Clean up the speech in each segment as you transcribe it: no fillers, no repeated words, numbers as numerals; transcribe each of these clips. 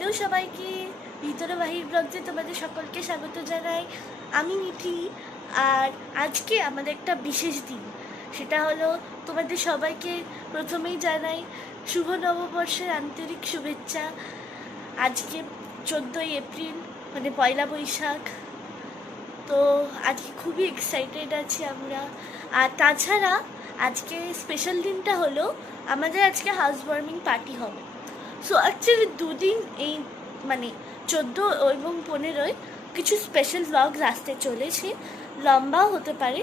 Hello সবাইকে, ভিতরে বাহির ব্লগে তোমাদের সকলকে স্বাগত জানাই। আমি মিঠি। আর আজকে আমাদের একটা বিশেষ দিন, সেটা হলো তোমাদের সবাইকে প্রথমেই জানাই শুভ নববর্ষের আন্তরিক শুভেচ্ছা। আজকে 14ই এপ্রিল, মানে পয়লা বৈশাখ। তো আজকে খুবই এক্সাইটেড আছি আমরা। আর তাছাড়া আজকে স্পেশাল দিনটা হলো আমাদের আজকে হাউস ওয়ার্মিং পার্টি হবে। সো অ্যাকচুয়ালি দুদিন, এই মানে 14 এবং 15 কিছু স্পেশাল ব্লগস আসতে চলেছে, লম্বাও হতে পারে।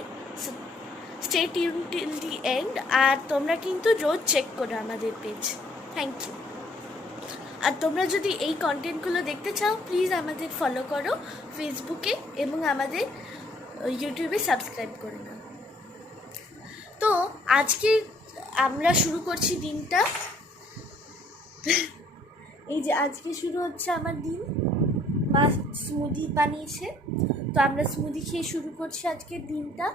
Stay tune till the end. আর তোমরা কিন্তু রোজ চেক করো আমাদের পেজ। Thank you. আর তোমরা যদি এই কন্টেন্টগুলো দেখতে চাও, প্লিজ আমাদের ফলো করো ফেসবুকে এবং আমাদের ইউটিউবে সাবস্ক্রাইব করে নাও। তো আজকে আমরা শুরু করছি দিনটা। এই যে আজকে শুরু হচ্ছে আমার দিন। মা স্মুদি বানিয়েছে, তো আমরা স্মুদি খেয়ে শুরু করছি আজকের দিনটা।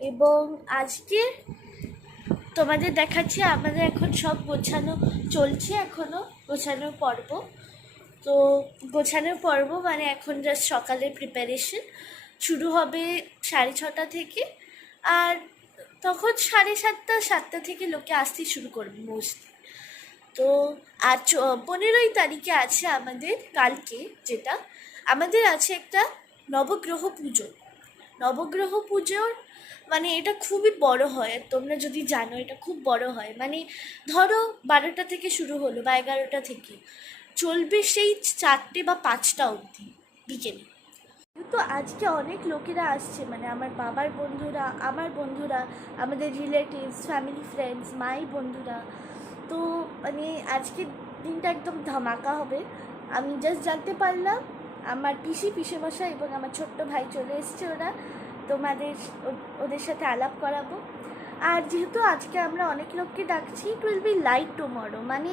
এবং আজকে তোমাদের দেখাচ্ছি আমাদের এখন সব গোছানো চলছে, এখনও গোছানোর পর্ব। তো গোছানোর পর্ব মানে এখন জাস্ট সকালের প্রিপারেশন শুরু হবে 6:30 থেকে। আর তখন 7:30 থেকে লোকে আসতে শুরু করবে মোস্টলি। তো আর 15 তারিখে আছে আমাদের, কালকে যেটা আমাদের আছে একটা নবগ্রহ পুজো। নবগ্রহ পুজোর মানে এটা খুবই বড় হয়, আর তোমরা যদি জানো এটা খুব বড় হয়। মানে ধরো 12টা থেকে শুরু হলো বা 11টা থেকে চলবে সেই 4টে বা 5টা অবধি বিকেলে। তো আজকে অনেক লোকেরা আসছে, মানে আমার বাবার বন্ধুরা, আমার বন্ধুরা, আমাদের রিলেটিভস, ফ্যামিলি, ফ্রেন্ডস, মাই বন্ধুরা। তো মানে আজকের দিনটা একদম ধামাকা হবে। আমি জাস্ট জানতে পারলাম আমার পিসেমশাই এবং আমার ছোট্ট ভাই চলে এসছে। তোমাদের ওদের সাথে আলাপ করাবো। আর যেহেতু আজকে আমরা অনেক লোককে ডাকছি, it will be light tomorrow, মানে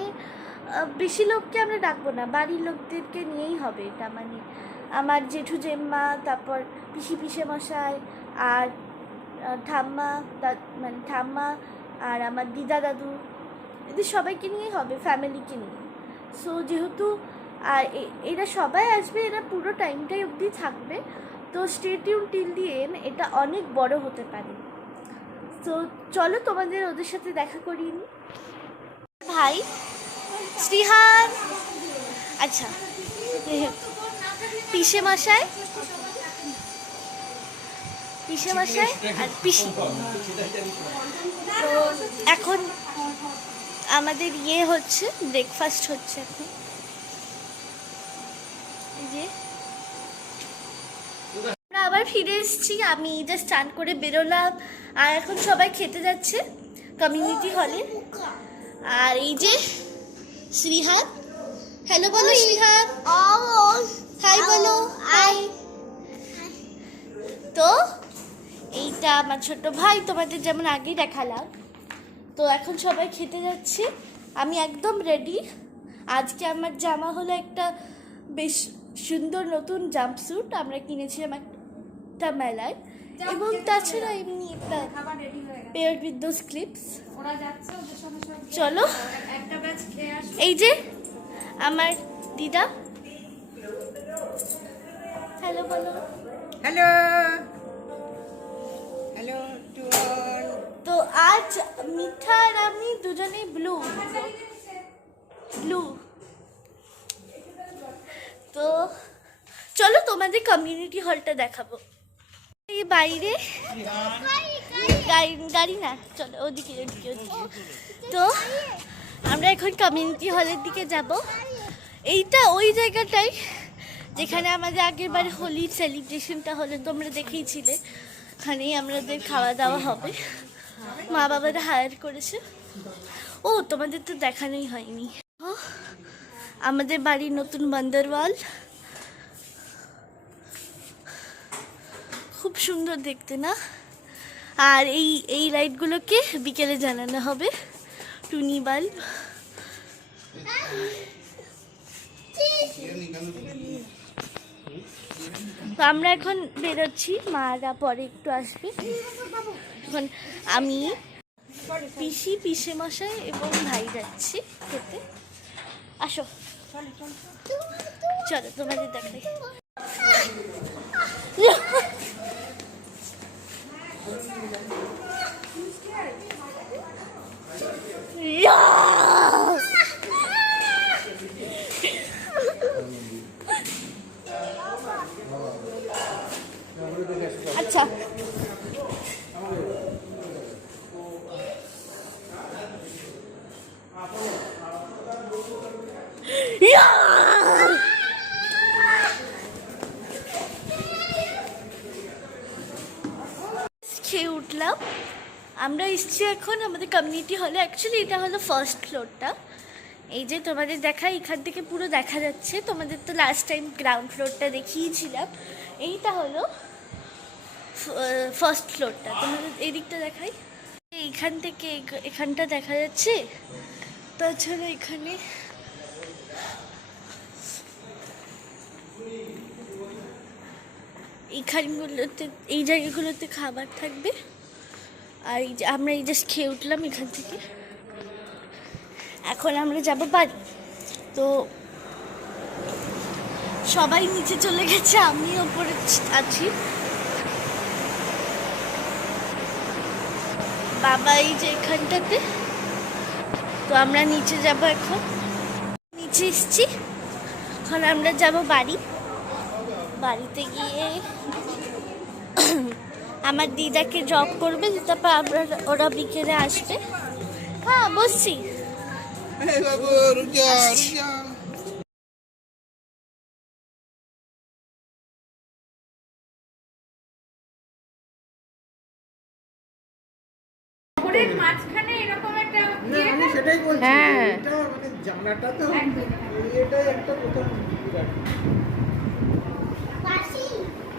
বেশি লোককে আমরা ডাকবো না, বাড়ির লোকদেরকে নিয়েই হবে এটা। মানে আমার জেঠু জেম্মা, তারপর পিসেমশাই আর ঠাম্মা, মানে ঠাম্মা আর আমার দিদা দাদু, এদের সবাইকে নিয়েই হবে, ফ্যামিলিকে নিয়ে। সো যেহেতু আর এরা সবাই আসবে, এরা পুরো টাইমটাই অবধি থাকবে। তো stay tune till the and, এটা অনেক বড় হতে পারে। তো চলো তোমাদের ওদের সাথে দেখা করিয়ে নি। ভাই শ্রীহান, আচ্ছা পিসেমশাই আর পিসি। তো এখন আমাদের হচ্ছে ব্রেকফাস্ট হচ্ছে এখন। এই যে আমরা আবার ফিরে এসেছি, আমি জাস্ট স্নান করে বেরোলাম। আর এখন সবাই খেতে যাচ্ছে কমিউনিটি হলে। আর এই যে শ্রীহান, হ্যালো বলো শ্রীহান, হাই বলো, হাই। তো এইটা আমার ছোট ভাই, তোমাদের যেমন আগেই দেখালাম। তো এখন সবাই খেতে যাচ্ছে, আমি একদম রেডি। আজকে আমার জামা হলো একটা বেশ সুন্দর নতুন জাম্পস্যুট, আমরা কিনেছিলাম একটা মেলায়। এবং তাছাড়া এমনি একটা পেয়ার্ড উইথ দোজ ক্লিপস। চলো, এই যে আমার দিদা, হ্যালো বলো। Hello hello to all. তো আজ মিঠা আর আমি দুজনেই ব্লু। তো চলো তোমাদের কমিউনিটি হলটা দেখাবো। এই বাইরে গাড়ি না, চলো ওদিকে। তো আমরা এখন কমিউনিটি হলের দিকে যাব। এইটা ওই জায়গাটাই যেখানে আমাদের আগের বার হোলির সেলিব্রেশনটা হলো, তোমরা দেখেইছিলে। ওখানেই আমাদের খাওয়া দাওয়া হবে, মা বাবারা হায়ার করেছে। ও তোমাদের তো দেখানোই হয়নি, আমাদের বাড়ির নতুন বন্দরওয়াল, খুব সুন্দর দেখতে না? আর এই লাইটগুলোকে বিকেলে জ্বালানো হবে, টুনি বাল্ব। তো আমরা এখন বেরোচ্ছি, মারা পরে একটু আসবে। এখন আমি, পিসেমশাই এবং ভাই যাচ্ছি খেতে। আসো। চলো তোমাদের দেখাই। আচ্ছা খেয়ে উঠলাম। আমরা এসছি এখন আমাদের কমিউনিটি হলে। অ্যাকচুয়ালি এটা হলো ফার্স্ট ফ্লোরটা। এই যে তোমাদের দেখা, এখান থেকে পুরো দেখা যাচ্ছে। তোমাদের তো লাস্ট টাইম গ্রাউন্ড ফ্লোরটা দেখিয়েছিলাম। এইটা হলো ফার্স্ট ফ্লোরটা। তোমাদের এই দিকটা দেখাই, এইখান থেকে এখানটা দেখা যাচ্ছে। তাছাড়া এখানে এইখানগুলোতে, এই জায়গাগুলোতে খাবার থাকবে। আর এই যে আমরা এই জাস্ট খেয়ে উঠলাম এখান থেকে। এখন আমরা যাব বাড়ি। তো সবাই নিচে চলে গেছে, আমি ওপরে আছি। বাবা এই যে এখানটাতে। তো আমরা নিচে যাব এখন। নিচে এসছি, এখন আমরা যাব বাড়ি। বাড়িতে গিয়ে আমার দিদাকে ড্রপ করবে, তারপর আমরা ওরা বিকেলে আসবে। হ্যাঁ বসছি। মাঝখানে এরকম একটা আমি সেটাই বলছি। হ্যাঁ। এটা মানে জানাটা তো এটাই একটা প্রথম বিরাট।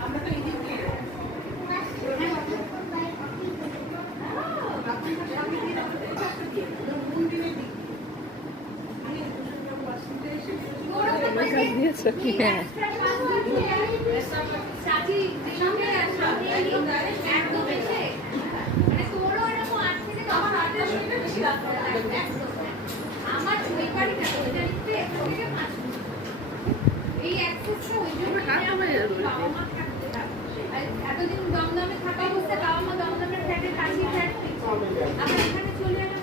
আমরা তো এদিক দিয়ে এতদিন দমদমে থাকা অবস্থা বাবা মা দমদমের ফ্ল্যাটের কাছে ফ্ল্যাট আমরা এখানে চলে এলাম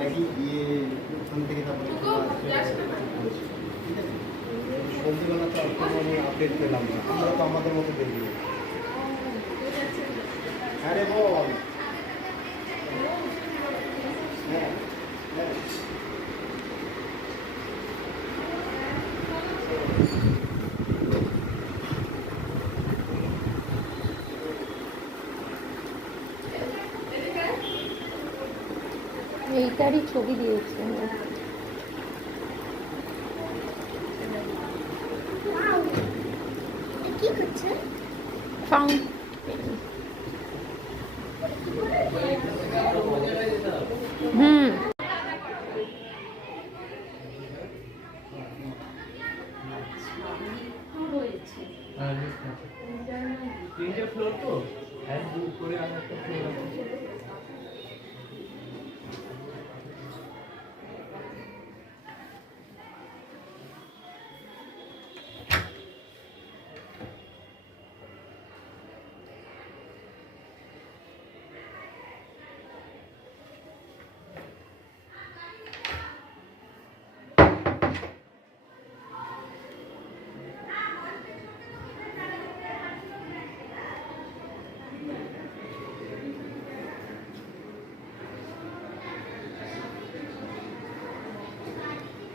নাকি গিয়ে ওখান থেকে তারপরে সন্ধ্যেবেলা তো কোনো আপডেট পেলাম না, আমরা তো আমাদের মতো দেখি। আরে বল। হ্যাঁ হ্যাঁ এইটারই ছবি দিয়েছে। কি করছে? হুম তিনটে ফ্লোর তো এক দু করে আর একটা ফ্লোর আছে।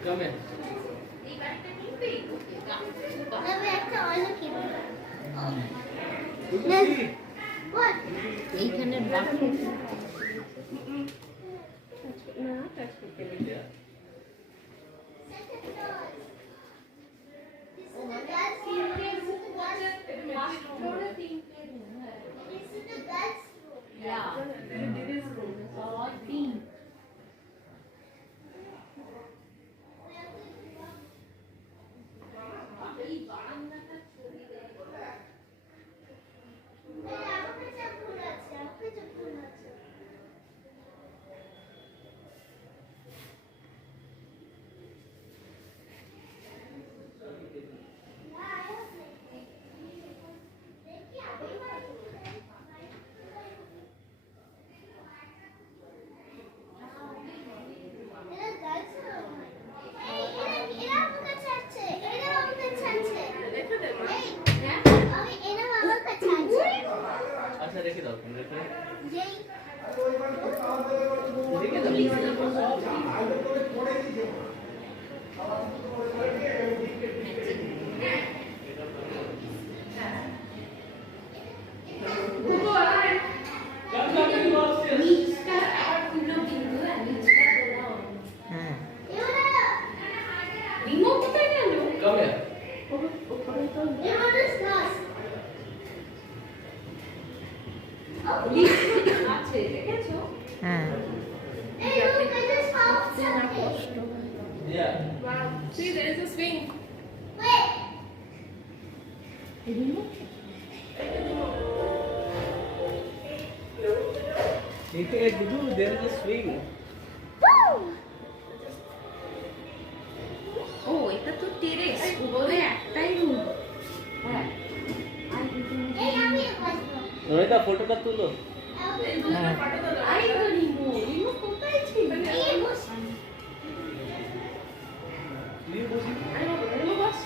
Come in. এইখানের বাথরুম হ্যাঁ যাতে সবচেয়ে না কষ্ট হয়। Yeah. Wow, see there is a swing. Hey, Dudu, there is a swing. ও এটা তো টেরেস, উপরে একটাই রুম। হ্যাঁ। রোহিতা ফটোটা তুলো। আই তো রিমু, রিমু কোথায় ছিল? রিমু বস।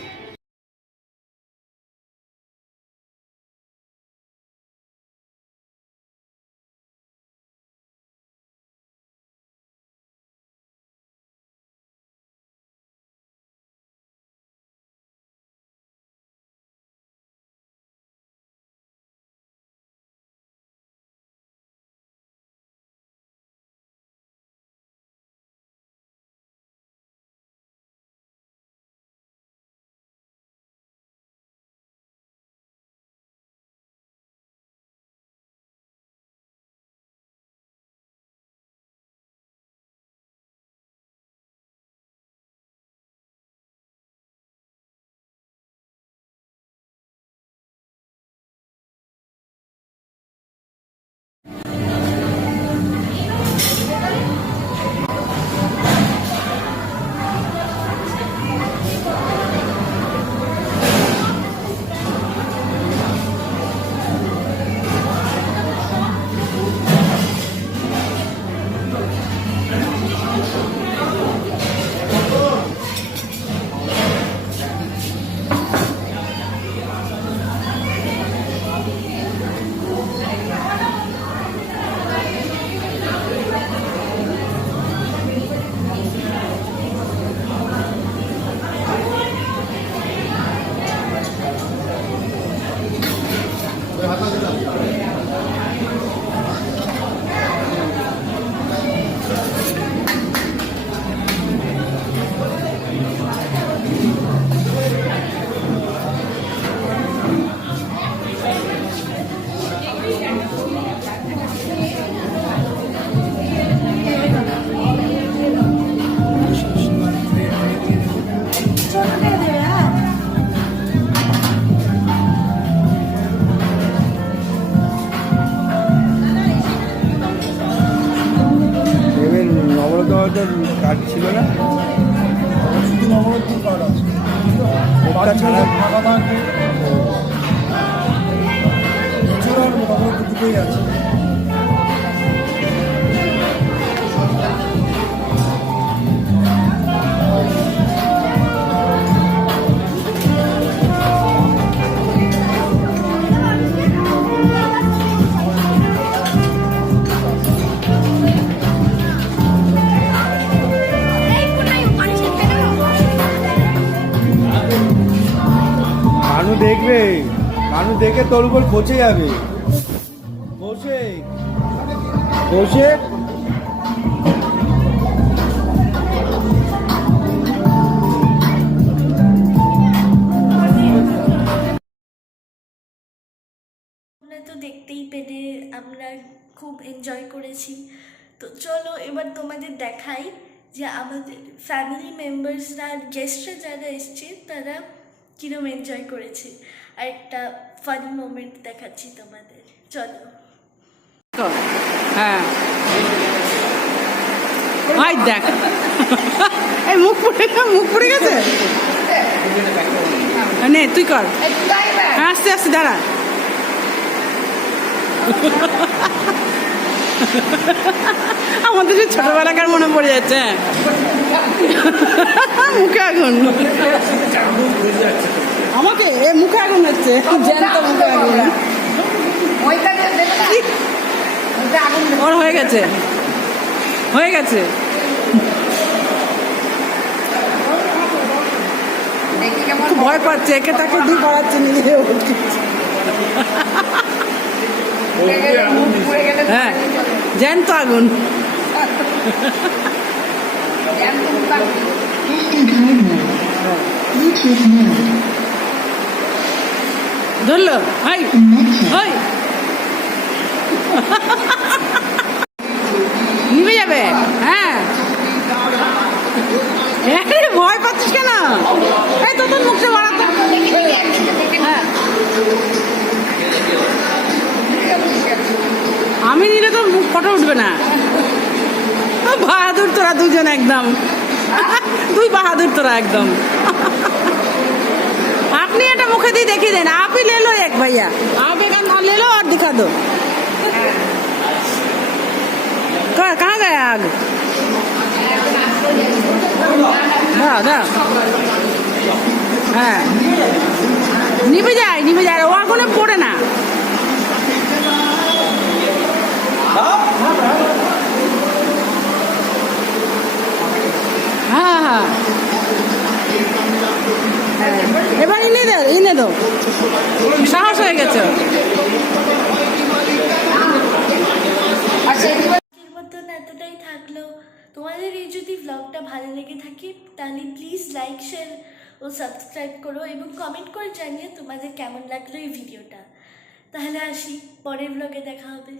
এবার নবরত্ন কার্ড ছিল না, শুধু নবরত্ন কার্ড আছে, ওটা ছাড়া ফাঁকা থাকবে। এছাড়া নবরত্ন দুটোই আছে। মানুষ দেখবে, মানুষ দেখে তোর উপর পচে যাবে। বসে বসে তোমরা তো দেখতেই পেলে আমরা খুব এনজয় করেছি। তো চলো এবার তোমাদের দেখাই যে আমাদের ফ্যামিলি মেম্বার্সরা আর গেস্টরা যারা এসছে তারা কীরকম এনজয় করেছে, আর একটা ফানি মোমেন্ট দেখাচ্ছি তোমাদের। চলো। হ্যাঁ ভাই দেখ এই মুখ পুড়ে গেছে। নে তুই কর। হ্যাঁ আস্তে আস্তে দাঁড়া। আমাদের যে ছোটবেলাকার মনে পড়ে যাচ্ছে। মুখে আগুন, আমাকে এ মুখে আগুন হচ্ছে, জ্যান্ত মুখে আগুন। ওর হয়ে গেছে, হয়ে গেছে। খুব ভয় পাচ্ছে, একে তাকে দিয়ে করাচ্ছে নিজে। হ্যাঁ জ্যান্ত আগুন। ধরলো হাই হাই। যাবে। হ্যাঁ ভয় পাচ্ছিস কেন? এই তো তোর মুখটা বাড়াতে। হ্যাঁ আমি নিলে তো মুখ ফটো উঠবে না। বাহাদুর তোরা দুজন একদম, তুই বাহাদুর তোরা একদম। আপনি এটা मुखे दी देखी देना, आप ही ले लो एक भैया, आप एक ले लो और दिखा दो। कहाँ गया आग? हाँ निभे जाए वो आगुने पड़े ना। हाँ हाँ এবার ইনে দাও সাহস হয়ে গেছে। আজকের মতন এতটাই থাকলো। তোমাদের এই যদি ব্লগটা ভালো লেগে থাকে তাহলে প্লিজ লাইক শেয়ার ও সাবস্ক্রাইব করো এবং কমেন্ট করে জানিয়ে তোমাদের কেমন লাগলো এই ভিডিওটা। তাহলে আসি, পরের ব্লগে দেখা হবে।